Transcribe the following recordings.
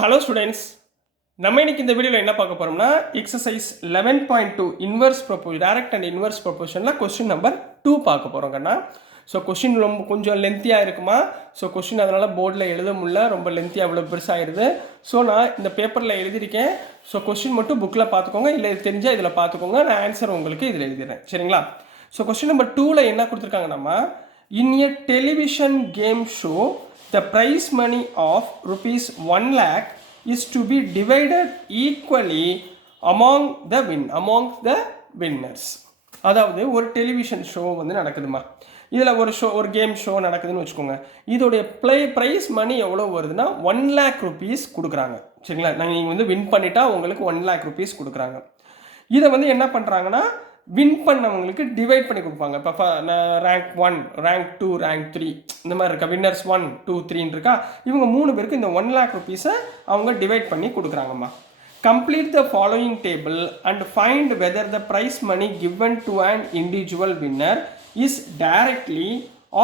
Hello students, நம்ம இன்னைக்கு இந்த வீடியோவில் என்ன பார்க்க போகிறோம்னா exercise 11.2 inverse proportion direct and inverse ப்ரொபோஷனில் கொஸ்டின் நம்பர் 2 பார்க்க போகிறோங்கண்ணா. ஸோ கொஸ்டின் ரொம்ப கொஞ்சம் லென்த்தியாக இருக்குமா. ஸோ கொஸ்டின் அதனால் போர்டில் எழுத முடியல, ரொம்ப லென்த்தியாக அவ்வளோ பெருசாகிடுது. ஸோ நான் இந்த பேப்பரில் எழுதியிருக்கேன். ஸோ கொஸ்டின் மட்டும் புக்கில் பார்த்துக்கோங்க, இல்லை தெரிஞ்சால் இதில் பார்த்துக்கோங்க. நான் ஆன்சர் உங்களுக்கு இதில் எழுதிடுறேன், சரிங்களா. ஸோ கொஸ்டின் நம்பர் 2ல் என்ன கொடுத்துருக்காங்க, நம்ம in a television game show the prize money of rupees 1 lakh is to be divided equally among the winners. அதாவது ஒரு டெலிவிஷன் ஷோ வந்து நடக்குதுமா. இதில் ஒரு கேம் ஷோ நடக்குதுன்னு வச்சுக்கோங்க. இதோடைய ப்ரைஸ் மணி எவ்வளோ வருதுன்னா 1 lakh rupees கொடுக்குறாங்க, சரிங்களா. நீங்கள் வந்து வின் பண்ணிட்டா உங்களுக்கு 1 lakh rupees கொடுக்குறாங்க. இதை வந்து என்ன பண்ணுறாங்கன்னா வின் பண்ணவங்களுக்கு டிவைட் பண்ணி கொடுப்பாங்க. இப்போ ரேங்க் 1, ரேங்க் 2, ரேங்க் 3 இந்த மாதிரி இருக்கா, வின்னர்ஸ் 1, 2, 3 இருக்கா. இவங்க 3 பேருக்கு இந்த 1 lakh rupees அவங்க டிவைட் பண்ணி கொடுக்குறாங்கம்மா. Complete the following table and find whether the prize money given to an individual winner is directly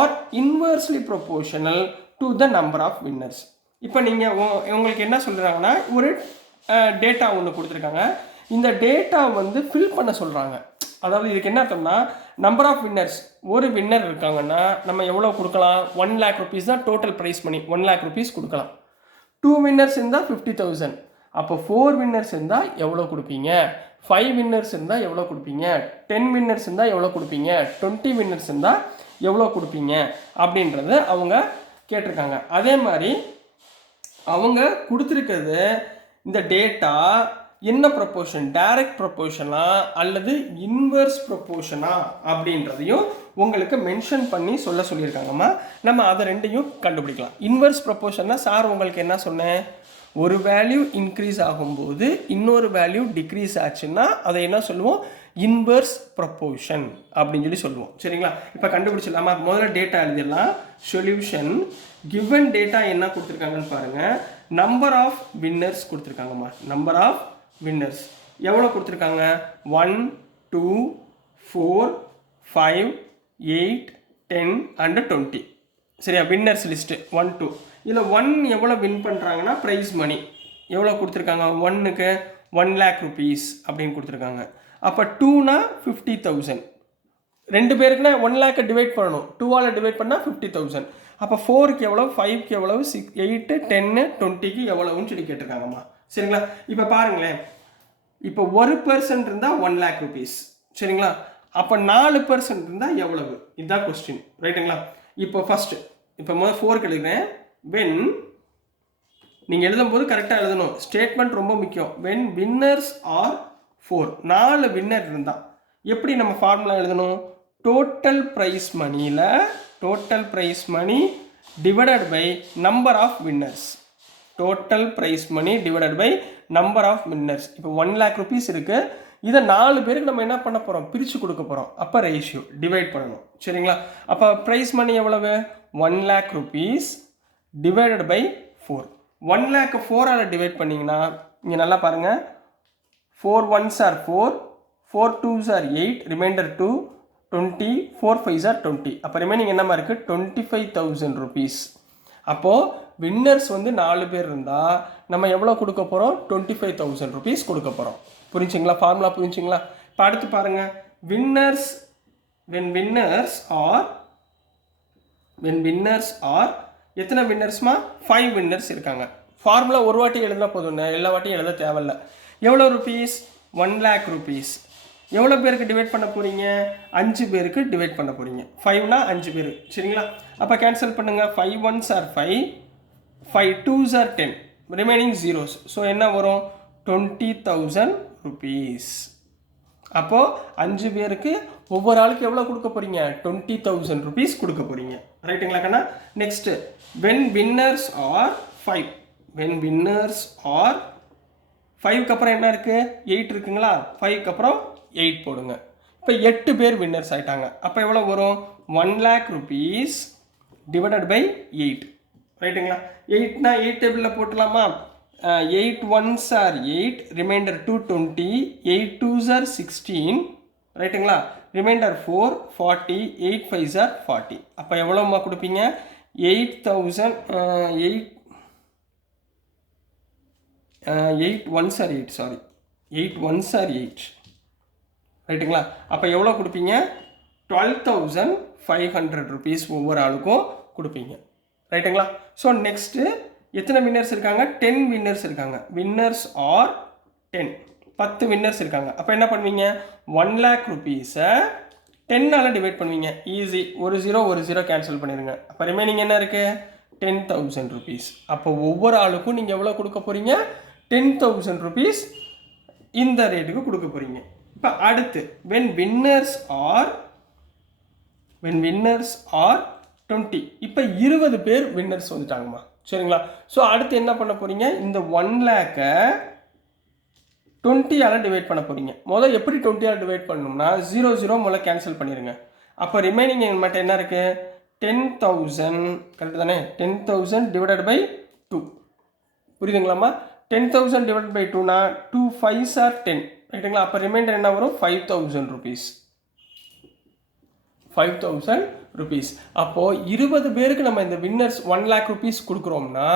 or inversely proportional to the number of winners. இப்போ நீங்கள் உங்களுக்கு என்ன சொல்கிறாங்கன்னா ஒரு டேட்டா ஒன்று கொடுத்துருக்காங்க. இந்த டேட்டா வந்து ஃபில் பண்ண சொல்கிறாங்க. அதாவது இதுக்கு என்ன அர்த்தம்னா நம்பர் ஆஃப் வின்னர்ஸ், ஒரு வின்னர் இருக்காங்கன்னா நம்ம எவ்வளோ கொடுக்கலாம், 1 lakh rupees தான் total prize money, 1 lakh rupees கொடுக்கலாம். 2 வின்னர்ஸ் இருந்தால் 50,000. அப்போ 4 வின்னர்ஸ் இருந்தால் எவ்வளோ கொடுப்பீங்க, 5 வின்னர்ஸ் இருந்தால் எவ்வளோ கொடுப்பீங்க, 10 வின்னர்ஸ் இருந்தால் எவ்வளோ கொடுப்பீங்க, 20 வின்னர்ஸ் இருந்தால் எவ்வளோ கொடுப்பீங்க அப்படின்றது அவங்க கேட்டிருக்காங்க. அதே மாதிரி அவங்க கொடுத்துருக்கிறது இந்த டேட்டா என்ன ப்ரொபோர்ஷன், டைரக்ட் ப்ரொபோர்ஷனா அல்லது இன்வர்ஸ் ப்ரொபோர்ஷனா அப்படின்றதையும் உங்களுக்கு மென்ஷன் பண்ணி சொல்லியிருக்காங்கம்மா. நம்ம அதை ரெண்டையும் கண்டுபிடிக்கலாம். இன்வர்ஸ் ப்ரொபோர்ஷன்னா சார் உங்களுக்கு என்ன சொன்னேன், ஒரு வேல்யூ இன்க்ரீஸ் ஆகும்போது இன்னொரு வேல்யூ டிக்ரீஸ் ஆச்சுன்னா அதை என்ன சொல்லுவோம், இன்வர்ஸ் ப்ரொபோர்ஷன் அப்படின்னு சொல்லுவோம், சரிங்களா. இப்போ கண்டுபிடிச்சிடலாமா. முதல்ல டேட்டா எழுதிடலாம். சொல்யூஷன் கிவன் டேட்டா என்ன கொடுத்துருக்காங்கன்னு பாருங்கள். நம்பர் ஆஃப் வின்னர்ஸ் கொடுத்துருக்காங்கம்மா. நம்பர் ஆஃப் வின்னர்ஸ் எவ்வளோ கொடுத்துருக்காங்க, 1, 2, 4, 5, 8, 10 and 20, சரியா. Winners list 1, 2. இதில் 1 எவ்வளோ வின் பண்ணுறாங்கன்னா ப்ரைஸ் மணி எவ்வளோ கொடுத்துருக்காங்க, 1க்கு 1 lakh rupees அப்படின்னு கொடுத்துருக்காங்க. அப்போ 2னா 50,000. 2 பேருக்குன்னா 1 lakh டிவைட் பண்ணணும், 2ஆல் டிவைட் பண்ணால் 50,000. அப்போ 4க்கு எவ்வளோ, 5க்கு எவ்வளவு, 6, 8, 10, 20க்கு எவ்வளவுன்னு சொல்லி கேட்டிருக்காங்கம்மா, சரிங்களா. இப்போ பாருங்களேன், இப்போ 1% இருந்தால் 1 lakh rupees, சரிங்களா. அப்போ 4% இருந்தால் எவ்வளவு, இதுதான் கொஸ்டின், ரைட்டுங்களா. இப்போ ஃபஸ்ட்டு இப்போ முதல் 4க்கு எழுதுகிறேன். வென் நீங்கள் எழுதும்போது கரெக்டாக எழுதணும், ஸ்டேட்மெண்ட் ரொம்ப முக்கியம். வென் வின்னர்ஸ் ஆர் 4, 4 வின்னர் இருந்தால் எப்படி நம்ம ஃபார்முலா எழுதணும், டோட்டல் ப்ரைஸ் மணியில் total prize money divided by number of winners. Total prize money divided by number of winners. இப்போ 1 lakh rupees இருக்குது. இதை 4 பேருக்கு நம்ம என்ன பண்ண போகிறோம், பிரித்து கொடுக்க போகிறோம். அப்போ ரேஷியோ டிவைட் பண்ணணும், சரிங்களா. அப்போ ப்ரைஸ் மணி எவ்வளவு, 1 lakh rupees divided by 4. 1 lakh 4ஆல் டிவைட் பண்ணிங்கன்னா இங்கே நல்லா பாருங்கள், 4 1s are 4, 4 2s are 8, reminder 2, 20, 4 5s are 20. அப்போ ரிமைனிங் என்னமா இருக்குது, 25,000 rupees. அப்போது வின்னர்ஸ் வந்து 4 பேர் இருந்தால் நம்ம எவ்வளோ கொடுக்க போகிறோம், 25,000 rupees கொடுக்க போகிறோம். புரிஞ்சுங்களா, ஃபார்முலா புரிஞ்சுங்களா. இப்போ அடுத்து பாருங்கள், வின்னர்ஸ் when winners are எத்தனை வின்னர்ஸ்மா, 5 வின்னர்ஸ் இருக்காங்க. ஃபார்முலா ஒரு வாட்டி எழுதினா போதும், எல்லா வாட்டியும் எழுத தேவையில்ல. எவ்வளோ ருபீஸ், 1 lakh rupees. எவ்வளோ பேருக்கு டிவைட் பண்ண போகிறீங்க, 5 பேருக்கு டிவைட் பண்ண போகிறீங்க. 5னா 5 பேர், சரிங்களா. அப்போ கேன்சல் பண்ணுங்கள். 5 1s are 5, 5 2s are 10, remaining zeros. So என்ன வரும், 20,000 rupees. அப்போது 5 பேருக்கு ஒவ்வொரு ஆளுக்கு எவ்வளோ கொடுக்க போகிறீங்க, 20,000 rupees கொடுக்க போகிறீங்க, ரைட்டுங்களா கண்ணா. Next when winners are 5, when winners are 5க்கு அப்புறம் என்ன இருக்குது, 8 இருக்குங்களா. 5க்கு அப்புறம் 8 போடுங்க. இப்போ 8 பேர் வின்னர்ஸ் ஆகிட்டாங்க. அப்போ எவ்வளோ வரும், 1 lakh rupees டிவைடட் பை 8, ரைட்டுங்களா. 8னா 8 டேபிளில் போட்டலாமா. 8 1s are 8, reminder 2 20, 8 2s are 16, ரைட்டுங்களா. Reminder 4 40, 8 5s are 40. அப்போ எவ்வளோம்மா கொடுப்பீங்க, 8,000 8 8 1s are 8 sorry 8 1s are 8 ரைட்டுங்களா. அப்போ எவ்வளோ கொடுப்பீங்க? 12,500 rupees ஒவ்வொரு ஆளுக்கும் கொடுப்பீங்க. ரைட்டுங்களா. ஸோ நெக்ஸ்ட்டு எத்தனை வின்னர்ஸ் இருக்காங்க? 10 வின்னர்ஸ் இருக்காங்க. வின்னர்ஸ் ஆர் 10, 10 வின்னர்ஸ் இருக்காங்க. அப்போ என்ன பண்ணுவீங்க? 1 lakh rupees-ஐ 10ஆல் டிவைட் பண்ணுவீங்க. ஈஸி. ஒரு ஜீரோ கேன்சல் பண்ணிடுங்க. அப்போ ரிமைனிங் என்ன இருக்குது? 10,000 rupees. அப்போ ஒவ்வொரு ஆளுக்கும் நீங்கள் எவ்வளோ கொடுக்க போகிறீங்க? 10,000 rupees இந்த ரேட்டுக்கு கொடுக்க போகிறீங்க. இப்போ அடுத்து when winners are 20, இப்போ 20 பேர் வின்னர்ஸ் வந்துட்டாங்கம்மா. சரிங்களா. ஸோ அடுத்து என்ன பண்ண போகிறீங்க? இந்த 1 lakh-ஐ 20ஆல் டிவைட் பண்ண போகிறீங்க. முதல்ல எப்படி 20ஆல் டிவைட் பண்ணணும்னா 0 முதல்ல கேன்சல் பண்ணிடுங்க. அப்போ ரிமைனிங் மட்டும் என்ன இருக்குது? 10,000 கரெக்டு தானே? 10,000 டிவைடட் பை 2 புரியுதுங்களாம்மா? 10,000 டிவைடட் பை 2னா 2 5s are 10 ரைட்டுங்களா. அப்போ ரிமைண்டர் என்ன வரும்? 5,000 rupees. 5,000 rupees. அப்போது 20 பேருக்கு நம்ம இந்த வின்னர்ஸ் 1 lakh rupees கொடுக்குறோம்னா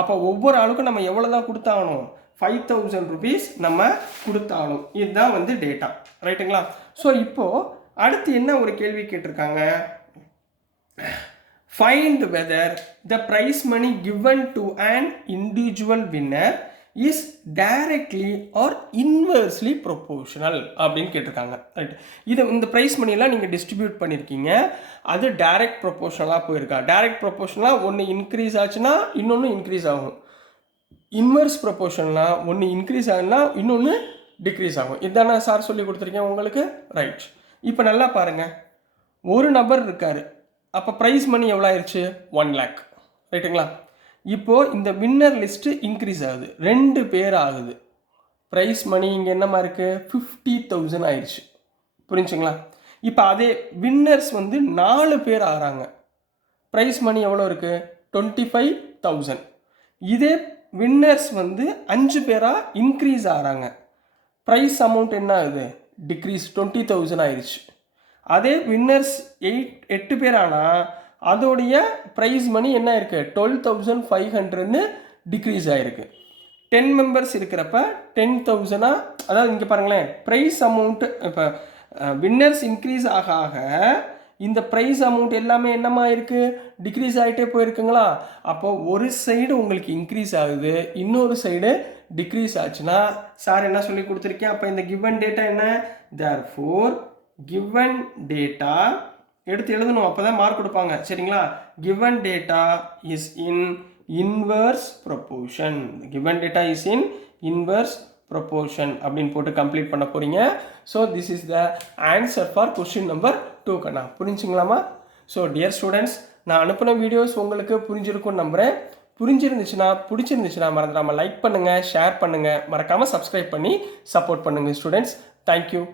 அப்போ ஒவ்வொரு ஆளுக்கும் நம்ம எவ்வளோ தான் கொடுத்தாகணும்? 5,000 rupees நம்ம கொடுத்தாகணும். இதுதான் வந்து டேட்டா. ரைட்டுங்களா. ஸோ இப்போது அடுத்து என்ன ஒரு கேள்வி கேட்டிருக்காங்க? Find whether the prize money given to an individual winner is directly or inversely proportional அப்படின்னு கேட்டிருக்காங்க. ரைட். இந்த ப்ரைஸ் மணியெல்லாம் நீங்கள் டிஸ்ட்ரிபியூட் பண்ணியிருக்கீங்க. அது டைரக்ட் ப்ரொபோர்ஷனலாக போயிருக்கா? டைரக்ட் ப்ரொபோர்ஷனலாக ஒன்று இன்க்ரீஸ் ஆச்சுன்னா இன்னொன்று இன்க்ரீஸ் ஆகும். இன்வர்ஸ் ப்ரொபோர்ஷனலாக ஒன்று இன்க்ரீஸ் ஆகுனா இன்னொன்று டிக்ரீஸ் ஆகும். இதுதானே சார் சொல்லி கொடுத்துருக்கேன் உங்களுக்கு. ரைட். இப்போ நல்லா பாருங்கள். ஒரு நபர் இருக்கார். அப்போ ப்ரைஸ் மணி எவ்வளோ ஆயிடுச்சு? 1 lakh ரைட்டுங்களா. இப்போது இந்த வின்னர் லிஸ்ட்டு இன்க்ரீஸ் ஆகுது. 2 பேர் ஆகுது. ப்ரைஸ் மணி இங்கே என்னமா இருக்குது? 50,000 ஆயிடுச்சு. புரிஞ்சுங்களா. இப்போ அதே வின்னர்ஸ் வந்து 4 பேர் ஆகிறாங்க. ப்ரைஸ் மணி எவ்வளோ இருக்குது? 25,000. இதே வின்னர்ஸ் வந்து 5 பேராக இன்க்ரீஸ் ஆகிறாங்க. ப்ரைஸ் அமௌண்ட் என்ன ஆகுது? டிக்ரீஸ் 20,000 ஆயிடுச்சு. அதே வின்னர்ஸ் 8 பேர் ஆனால் அதோடைய ப்ரைஸ் மணி என்ன இருக்குது? 12,500ன்னு டிக்ரீஸ் ஆகிருக்கு. 10 மெம்பர்ஸ் இருக்கிறப்ப 10,000, அதாவது இங்கே பாருங்களேன், ப்ரைஸ் அமௌண்ட்டு இப்போ வின்னர்ஸ் இன்க்ரீஸ் ஆக ஆக இந்த ப்ரைஸ் அமௌண்ட் எல்லாமே என்னமா இருக்குது? டிக்ரீஸ் ஆகிட்டே போயிருக்குங்களா. அப்போ ஒரு சைடு உங்களுக்கு இன்க்ரீஸ் ஆகுது, இன்னொரு சைடு டிக்ரீஸ் ஆச்சுன்னா சார் என்ன சொல்லி கொடுத்துருக்கேன்? அப்போ இந்த கிவன் டேட்டா என்ன? therefore given data எடுத்து எழுதணும். அப்போ தான் மார்க் கொடுப்பாங்க. சரிங்களா. given data is in inverse proportion. given data is in inverse proportion அப்படின்னு போட்டு கம்ப்ளீட் பண்ண போகிறீங்க. So this is the answer for question number 2 கண்ணா. புரிஞ்சுங்களாமா? ஸோ டியர் ஸ்டூடெண்ட்ஸ், நான் அனுப்பின வீடியோஸ் உங்களுக்கு புரிஞ்சிருக்கும்னு நம்புகிறேன். பிடிச்சிருந்துச்சுன்னா மறந்துடாமல் லைக் பண்ணுங்கள், ஷேர் பண்ணுங்கள், மறக்காமல் சப்ஸ்கிரைப் பண்ணி சப்போர்ட் பண்ணுங்கள் ஸ்டூடெண்ட்ஸ். தேங்க்யூ.